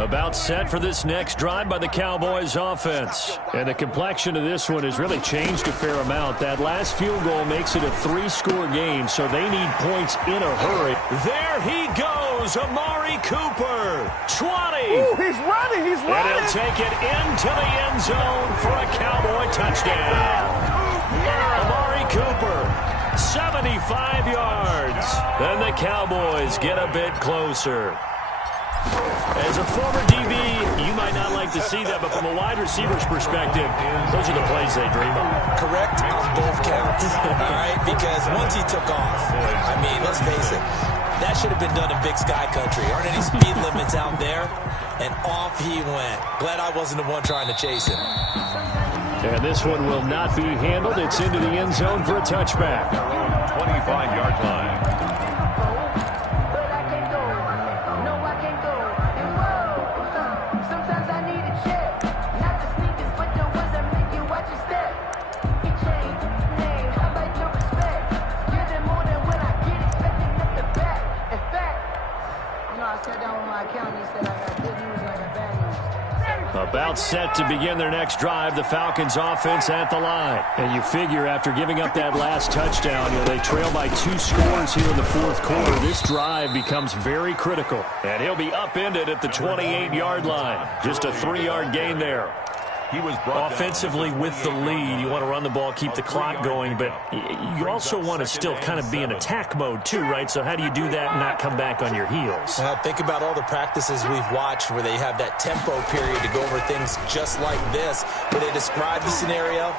About set for this next drive by the Cowboys offense. And the complexion of this one has really changed a fair amount. That last field goal makes it a 3-score game, so they need points in a hurry. There he goes, Amari Cooper. 20. Ooh, he's running, he's running. And he'll take it into the end zone for a Cowboy touchdown. Amari Cooper, 75 yards. And the Cowboys get a bit closer. As a former DB, you might not like to see that, but from a wide receiver's perspective, those are the plays they dream of. Correct on both counts, all right? Because once he took off, I mean, let's face it, that should have been done in Big Sky Country. Aren't any speed limits out there? And off he went. Glad I wasn't the one trying to chase him. And this one will not be handled. It's into the end zone for a touchback. 25-yard line. About set to begin their next drive, the Falcons offense at the line. And you figure after giving up that last touchdown, they trail by 2 scores here in the fourth quarter. This drive becomes very critical. And he'll be upended at the 28-yard line. Just a 3-yard gain there. He was offensively with the lead. You want to run the ball, keep the clock going, but you also want to still kind of be in attack mode too, right? So how do you do that and not come back on your heels? Think about all the practices we've watched where they have that tempo period to go over things just like this, where they describe the scenario,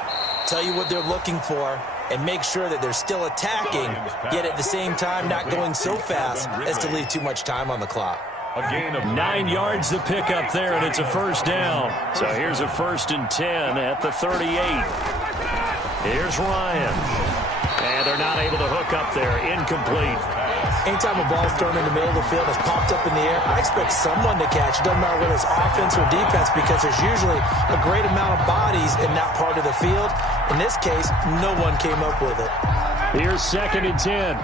tell you what they're looking for, and make sure that they're still attacking, yet at the same time not going so fast as to leave too much time on the clock. A gain of 9 yards to pick up there, and it's a first down. So here's a 1st and 10 at the 38. Here's Ryan. And they're not able to hook up there. Incomplete. Anytime a ball's thrown in the middle of the field, it's popped up in the air, I expect someone to catch. It doesn't matter whether it's offense or defense, because there's usually a great amount of bodies in that part of the field. In this case, no one came up with it. Here's 2nd and 10.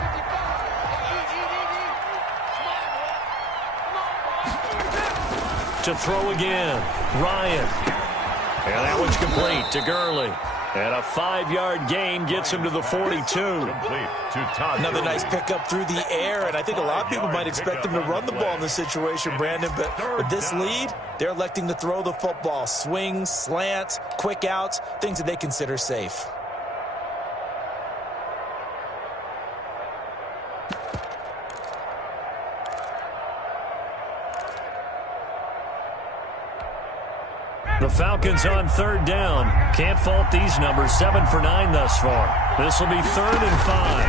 To throw again, Ryan. And that one's complete to Gurley. And a 5-yard gain gets him to the 42. Another nice pickup through the air, and I think a lot of people might expect him to run the ball in this situation, Brandon, but with this lead, they're electing to throw the football. Swings, slants, quick outs, things that they consider safe. The Falcons on 3rd down. Can't fault these numbers. 7 for 9 thus far. This will be 3rd and 5.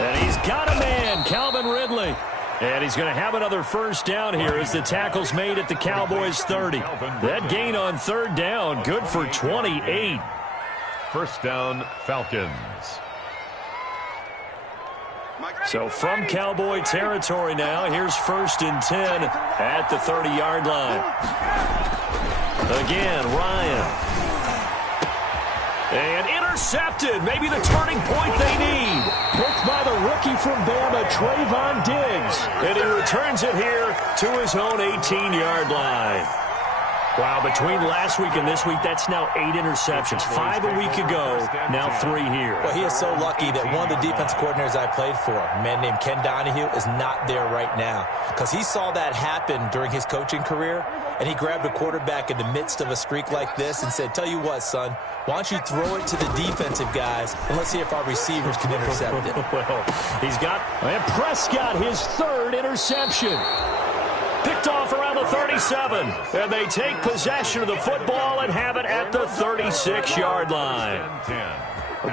And he's got a man, Calvin Ridley. And he's going to have another first down here as the tackle's made at the Cowboys' 30. That gain on 3rd down, good for 28. First down, Falcons. So from Cowboy territory now, here's 1st and 10 at the 30-yard line. Again, Ryan. And intercepted. Maybe the turning point they need. Picked by the rookie from Bama, Trayvon Diggs. And he returns it here to his own 18-yard line. Wow, between last week and this week, that's now 8 interceptions. 5 a week ago, now 3 here. Well, he is so lucky that one of the defense coordinators I played for, a man named Ken Donahue, is not there right now. Because he saw that happen during his coaching career, and he grabbed a quarterback in the midst of a streak like this and said, tell you what, son, why don't you throw it to the defensive guys, and let's see if our receivers can intercept it. Well, he's got, and Prescott, his 3rd interception. Picked off around the 37, and they take possession of the football and have it at the 36-yard line.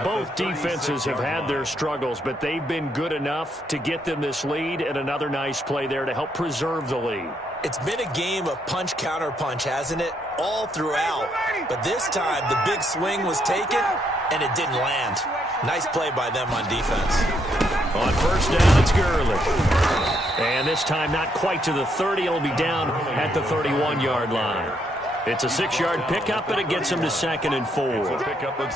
Both defenses have had their struggles, but they've been good enough to get them this lead, and another nice play there to help preserve the lead. It's been a game of punch-counter-punch, hasn't it? All throughout. But this time, the big swing was taken, and it didn't land. Nice play by them on defense. On 1st down, it's Gurley. And this time not quite to the 30. It'll be down at the 31-yard line. It's a 6-yard pickup, and it gets him to 2nd and 4.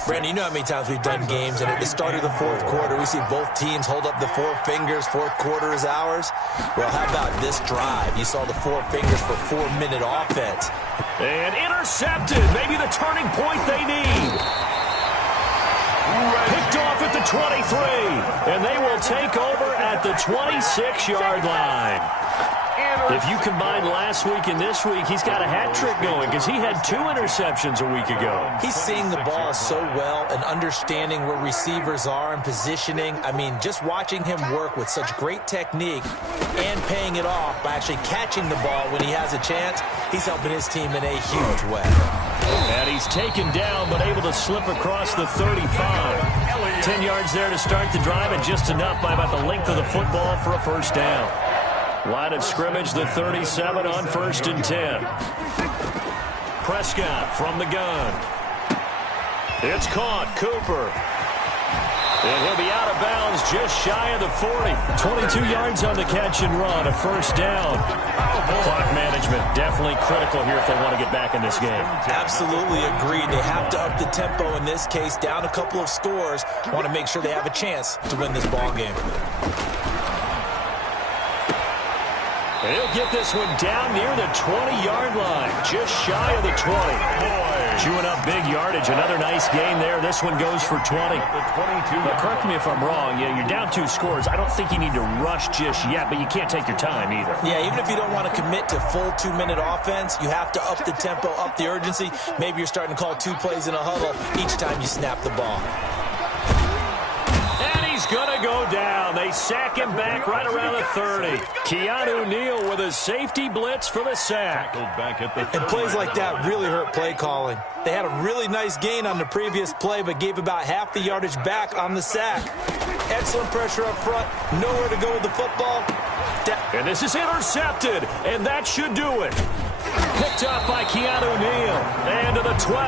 Brandon, you know how many times we've done games, and at the start of the fourth quarter, we see both teams hold up the 4 fingers, fourth quarter is ours. Well, how about this drive? You saw the 4 fingers for 4-minute offense. And intercepted, maybe the turning point they need. Picked off at the 23, and they will take over at the 26-yard line. If you combine last week and this week, he's got a hat trick going because he had 2 interceptions a week ago. He's seeing the ball so well and understanding where receivers are and positioning. I mean, just watching him work with such great technique and paying it off by actually catching the ball when he has a chance, he's helping his team in a huge way. And he's taken down but able to slip across the 35. 10 yards there to start the drive and just enough by about the length of the football for a first down. Line of scrimmage, the 37 on 1st and 10. Prescott from the gun. It's caught. Cooper. And he'll be out of bounds just shy of the 40. 22 yards on the catch and run, a first down. Clock management definitely critical here if they want to get back in this game. Absolutely agreed. They have to up the tempo in this case, down a couple of scores. Want to make sure they have a chance to win this ball game. And he'll get this one down near the 20-yard line, just shy of the 20. Chewing up big yardage. Another nice gain there. This one goes for 20. But correct me if I'm wrong. You're down 2 scores. I don't think you need to rush just yet, but you can't take your time either. Yeah, even if you don't want to commit to full 2-minute offense, you have to up the tempo, up the urgency. Maybe you're starting to call 2 plays in a huddle each time you snap the ball. He's going to go down. They sack him back right around the 30. Keanu Neal with a safety blitz for the sack. And plays like that really hurt play calling. They had a really nice gain on the previous play, but gave about half the yardage back on the sack. Excellent pressure up front. Nowhere to go with the football. And this is intercepted, and that should do it. Picked up by Keanu Neal. And to the 12.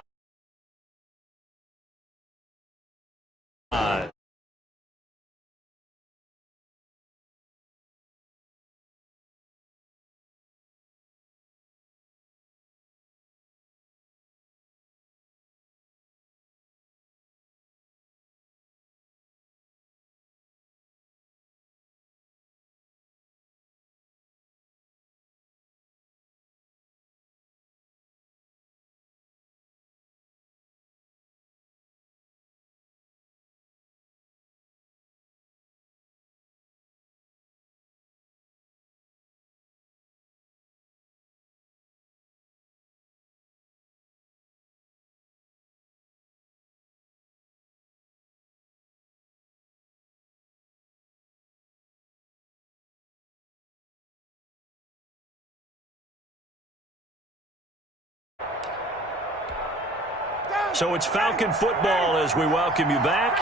So it's Falcon football as we welcome you back.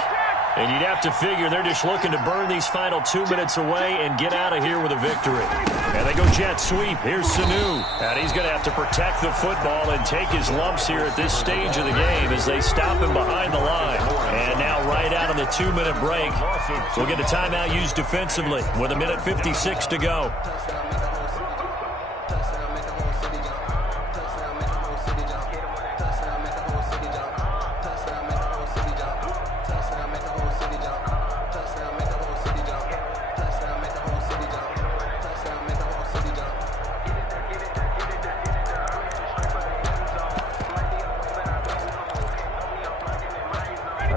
And you'd have to figure they're just looking to burn these final 2 minutes away and get out of here with a victory. And they go jet sweep. Here's Sanu. And he's going to have to protect the football and take his lumps here at this stage of the game as they stop him behind the line. And now right out of the 2-minute break, we'll get a timeout used defensively with 1:56 to go.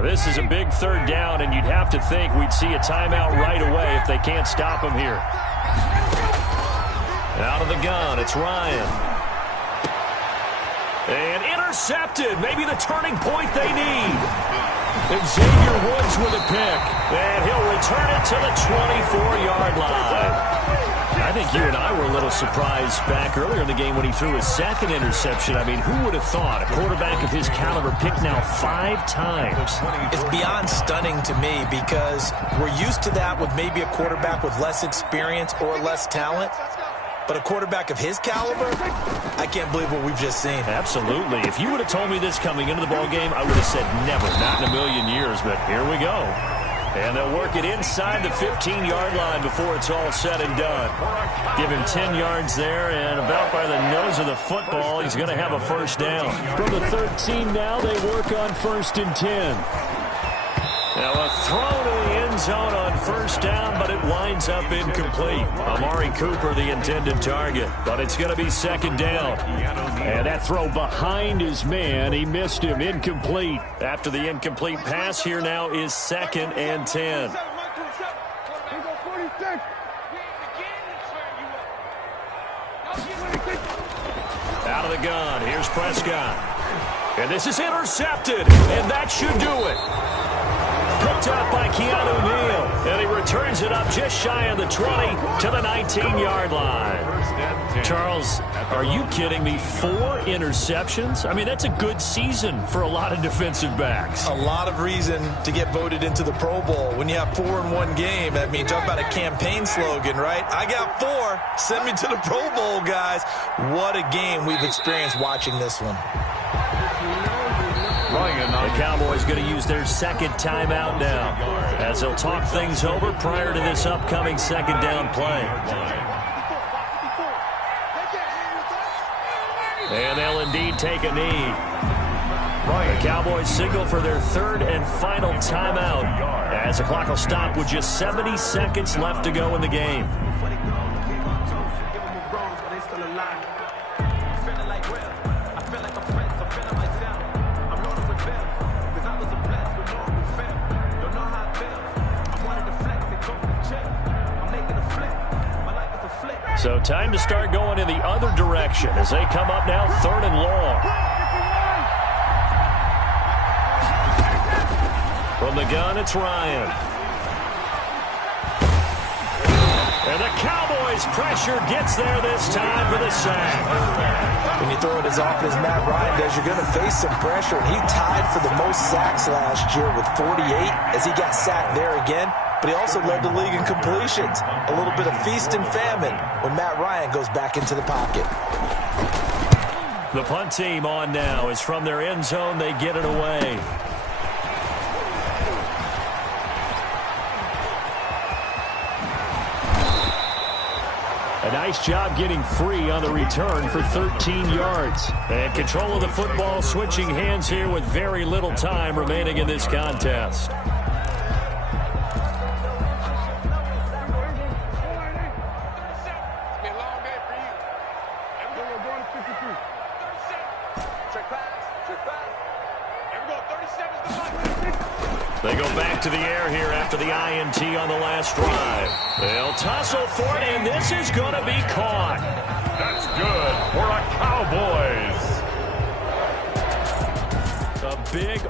This is a big 3rd down, and you'd have to think we'd see a timeout right away if they can't stop him here. Out of the gun, it's Ryan. And intercepted, maybe the turning point they need. Xavier Woods with a pick, and he'll return it to the 24-yard line. I think you and I were a little surprised back earlier in the game when he threw his 2nd interception. I mean, who would have thought a quarterback of his caliber picked now 5 times? It's beyond stunning to me because we're used to that with maybe a quarterback with less experience or less talent. But a quarterback of his caliber, I can't believe what we've just seen. Absolutely. If you would have told me this coming into the ball game, I would have said never, not in a million years. But here we go. And they'll work it inside the 15-yard line before it's all said and done. Give him 10 yards there, and about by the nose of the football, he's going to have a first down. From the 13 now, they work on 1st and 10. Now a throw to the end zone on first down, but it winds up incomplete. Amari Cooper, the intended target, but it's going to be 2nd down. And that throw behind his man, he missed him, incomplete. After the incomplete pass, here now is 2nd and 10. Out of the gun, here's Prescott. And this is intercepted, and that should do it. Picked up by Keanu Neal, and he returns it up just shy of the 20 to the 19-yard line. Charles, are you kidding me? 4 interceptions? I mean, that's a good season for a lot of defensive backs. A lot of reason to get voted into the Pro Bowl. When you have 4 in one game, that means talk about a campaign slogan, right? I got 4. Send me to the Pro Bowl, guys. What a game we've experienced watching this one. The Cowboys going to use their 2nd timeout now as they'll talk things over prior to this upcoming 2nd down play. And they'll indeed take a knee. The Cowboys signal for their 3rd and final timeout as the clock will stop with just 70 seconds left to go in the game. So time to start going in the other direction as they come up now 3rd and long. From the gun, it's Ryan. And the Cowboys' pressure gets there this time for the sack. When you throw it as often as Matt Ryan does, you're going to face some pressure. And he tied for the most sacks last year with 48 as he got sacked there again. But he also led the league in completions. A little bit of feast and famine when Matt Ryan goes back into the pocket. The punt team on now is from their end zone. They get it away. A nice job getting free on the return for 13 yards. And control of the football switching hands here with very little time remaining in this contest. They go back to the air here after the INT on the last drive. They'll tussle for it, and this is going to be caught. That's good for a Cowboys. A big